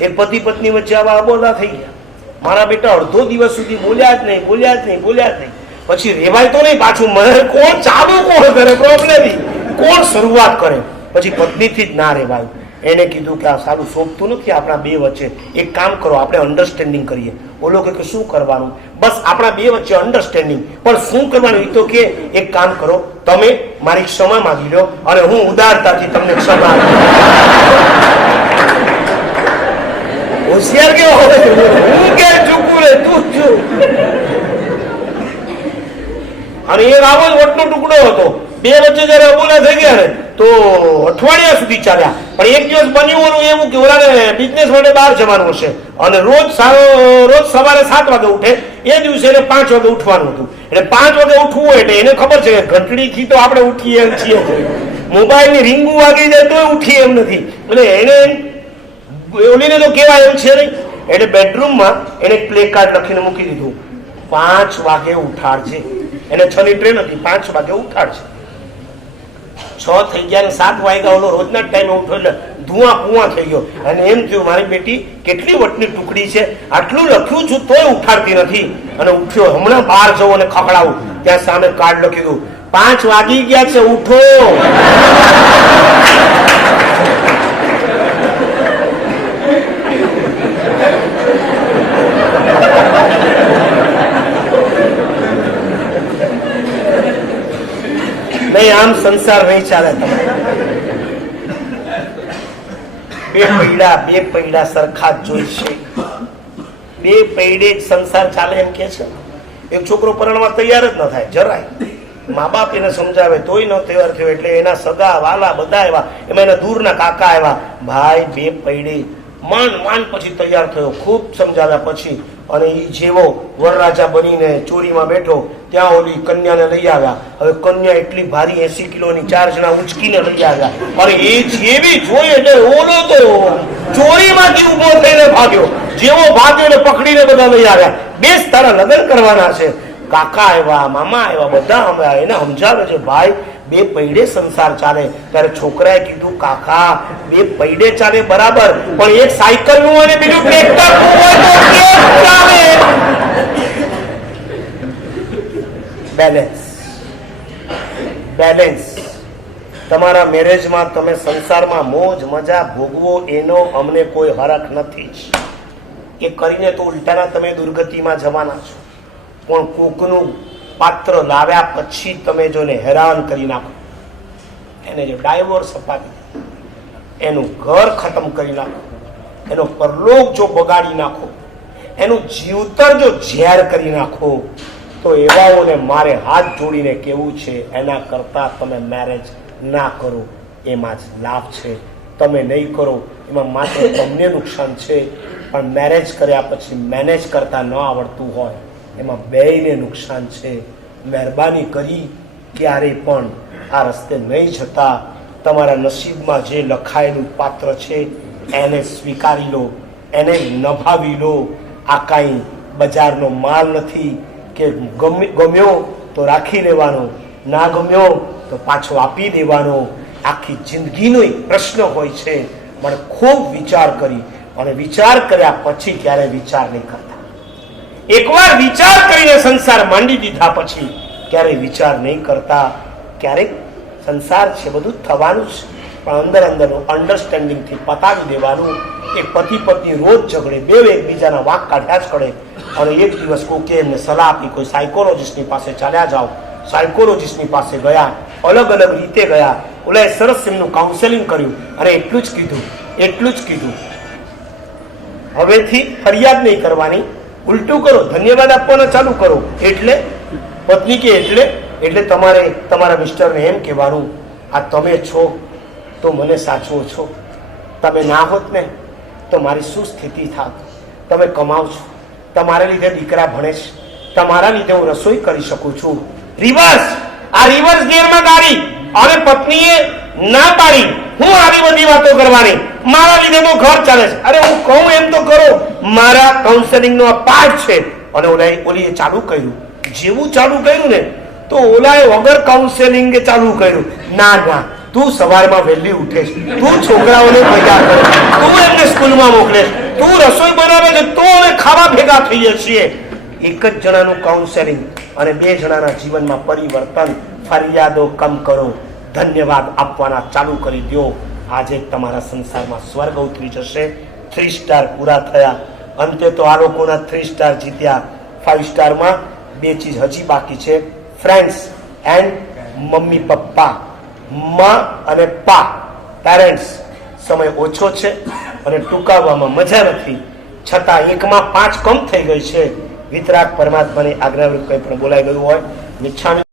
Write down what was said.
એક પતિ પત્ની વચ્ચે આવા અબોધા થઈ ગયા. મારા બેટા અડધો દિવસ સુધી બોલ્યા જ નહીં. પછી રેવાય તો નહીં પાછું. મને કોણ ચાલુ કોણ કરે પ્રોબ્લેમ, કોણ શરૂઆત કરે? પછી પત્નીથી જ ના રેવાયું. એને કીધું કે આ સારું શોભતું નથી આપણા બે વચ્ચે, એક કામ કરો આપણે અન્ડરસ્ટેન્ડિંગ કરીએ. બોલો કે શું કરવાનું? બસ આપણા બે વચ્ચે અન્ડરસ્ટેન્ડિંગ, પણ શું કરવાનું એ તો કે એક કામ કરો, તમે મારી ક્ષમા માંગી લો અને હું ઉદારતાથી તમને ક્ષમા હોશિયાર કેવો હોય, હું કે ચૂકું રે તું ચૂક. અને એ આવો જ વટનો ટુકડો હતો. બે વચ્ચે જયારે અબોલા થઈ ગયા ને તો અઠવાડિયા સુધી ચાલ્યા. પણ એક દિવસ બન્યું ઓલું એવું કે ઓલાને બિઝનેસ માટે બહાર જવાનું હશે અને રોજ સવારે 7 વાગે ઉઠે. એ દિવસે એને 5 વાગે ઉઠવાનું હતું. એટલે 5 વાગે ઉઠવું હોય એટલે એને ખબર છે કે ઘંટડીથી તો આપણે ઉઠીએ એમ છીએ, મોબાઈલની રીંગું વાગી જાય તો ઉઠીએ એમ નથી. એટલે એને ઓલીને તો કેવાય એમ છે નહીં. એટલે બેડરૂમમાં એને પ્લે કાર્ડ લખીને મૂકી દીધું, 5 વાગે ઉઠાડજે. એને 6 ની ટ્રેન હતી, 5 વાગે ઉઠાડશે. 6 થઈ ગયા ને 7 વાગ્યા ઓલો રોજના ટાઈમે ઉઠો એટલે ધુઆ પુઆ થઈ ગયો. અને એમ થયું મારી બેટી કેટલી વટની ટુકડી છે, આટલું લખ્યું છું તોય ઉઠાડતી નથી. અને ઉઠ્યો, હમણાં બહાર જવું અને ખખડાવું. ત્યાં સામે કાર્ડ લખી દઉં, 5 વાગી ગયા છે, ઉઠો. નહીં, આમ સંસાર નહીં ચાલે. બે પૈડા સરખા જ જોઈશે. બે પૈડે જ સંસાર ચાલે એમ કે છે. એક છોકરો પરણવા તૈયાર જ ન થાય જરાય. મા બાપ એને સમજાવે તોય ન તૈયાર થયો. એટલે એના સગા વાલા બધા આવ્યા, એમાં એના દૂરના કાકા આવ્યા. ભાઈ બે પૈડે માંડ પછી તૈયાર થયો. ખૂબ સમજાવ્યા પછી અને એ જેવો વરરાજા બનીને ચોરીમાં બેઠો ત્યાં ઓલી કન્યાને લઈ આવ્યા. હવે કન્યા એટલી ભારી 80 કિલોની, 4 જણા ઉંચકીને લઈ આવ્યા. અને એ જેવી જોઈ એટલે ઓલો તો ચોરીમાંથી ઉભો થઈને ભાગ્યો. જેવો ભાગ્યો એને પકડીને બધા લઈ આવ્યા. બેસ તારા લગ્ન કરવાના છે. કાકા આવ્યા, મામા આવ્યા, બધા આવ્યા. એને સમજાવે છે ભાઈ બે પૈડે સંસાર ચાલે. ત્યારે છોકરાએ કીધું કાકા બે પૈડે ચાલે બરાબર, પણ એક સાયકલ નું અને બીજું ટ્રેક્ટર નું હોય તો કેમ ચાલે? બેલેન્સ. તમારા મેરેજમાં તમે સંસારમાં મોજ મજા ભોગવો એનો અમને કોઈ હરખ નથી. એ કરીને તો ઉલટાના તમે દુર્ગતિમાં જવાના છો. પણ કોકનું પાત્ર લાવ્યા પછી તમે જોને હેરાન કરી નાખો, એને જે ડાયવોર્સ અપાવી, એનું ઘર ખતમ કરી નાખો, એનો પરલોક જો બગાડી નાખો, એનું જીવતર જો ઝેર કરી નાખો, તો એવાઓને મારે હાથ જોડીને કેવું છે એના કરતા તમે મેરેજ ના કરો, એમાં જ લાભ છે. તમે નહીં કરો એમાં માત્ર તમને નુકસાન છે. પણ મેરેજ કર્યા પછી મેનેજ કરતા ન આવડતું હોય એમાં બેયને નુકસાન છે. મહેરબાની કરી ક્યારે પણ આ રસ્તે નહીં જતા. તમારા નસીબમાં જે લખાયેલું પાત્ર છે એને સ્વીકારી લો, એને નભાવી લો. આ કાંઈ બજારનો માલ નથી કે ગમ્યો તો રાખી લેવાનો, ના ગમ્યો તો પાછો આપી દેવાનો. આખી જિંદગીનો એક પ્રશ્ન હોય છે. મને ખૂબ વિચાર કરી અને વિચાર કર્યા પછી ક્યારે વિચાર નહીં કરતા. એકવાર વિચાર કરીને સંસાર માંડી દીધા પછી ક્યારેય વિચાર નહીં કરતા. ક્યારેક સંસાર છે બધું થવાનું છે, પણ અંદરનું અન્ડરસ્ટેન્ડિંગથી પતાવી દેવાનું. એક પતિ પત્ની રોજ ઝઘડે, બે એકબીજાના વાંક કાઢ્યા જ કરે. અને એક દિવસ કોકે એમને સલાહ આપી, કોઈ સાયકોલોજીસ્ટની પાસે ચાલ્યા જાઓ. સાયકોલોજીસ્ટની પાસે ગયા, અલગ અલગ રીતે ગયા. ઓલાએ સરસ એમનું કાઉન્સેલિંગ કર્યું અને એટલું જ કીધું હવેથી ફરિયાદ નહીં કરવાની, ઉલટું કરો, ધન્યવાદ આપવાના ચાલુ કરો. એટલે પત્ની કે એટલે તમારે તમારા મિસ્ટરને એમ કહેવાનું, આ તમે છો તો મને સાચવો છો, તમે ના હોત ને તો મારી શું સ્થિતિ થાત? તમે કમાવ છો, તમારા લીધે દીકરા ભણે છે, તમારા લીધે હું રસોઈ કરી શકું છું. રિવર્સ ગિયરમાં ગાડી. અને પત્નીએ ના પાડી, હું આવી બધી વાતો કરવાની, મારા લીધે તો ઘર ચાલે છે. અરે હું કહું એમ તો કરો, મારા કાઉન્સેલિંગ નો આ પાર્ટ છે. અને ઓલીએ ચાલુ કર્યું. જેવું ચાલુ કર્યું ને તો ઓલાએ વગર કાઉન્સેલિંગ ચાલુ કર્યું. ના તું સવારમાં વહેલી ઉઠે, તું છોકરાઓને તૈયાર કરે, તું એમને સ્કૂલમાં મોકલે, તું રસોઈ બનાવે છે તો અમે ખાવા ભેગા થઈએ છીએ. એક જ જણાનું કાઉન્સેલિંગ અને 2 જણાના જીવનમાં પરિવર્તન. ફરિયાદો કમ કરો, ધન્યવાદ આપવાના ચાલુ કરી દો. આજે તમારા સંસારમાં સ્વર્ગ ઉતરી જશે. 3 સ્ટાર પૂરા થયા. અંતે તો આ લોકોના 3 સ્ટાર જીત્યા. 5 સ્ટારમાં 2 ચીજ હજી બાકી છે, ફ્રેન્ડ્સ એન્ડ મમ્મી પપ્પા. માં અને પા પેરેન્ટ્સ. સમય ઓછો છે અને ટૂંકાવવામાં મજા નથી, છતાં 1માં 5 કમ થઈ ગઈ છે. વિતરાગ પરમાત્માની આજ્ઞાવૃત કંઈ પણ બોલાઈ ગયું હોય, મિચ્છામિ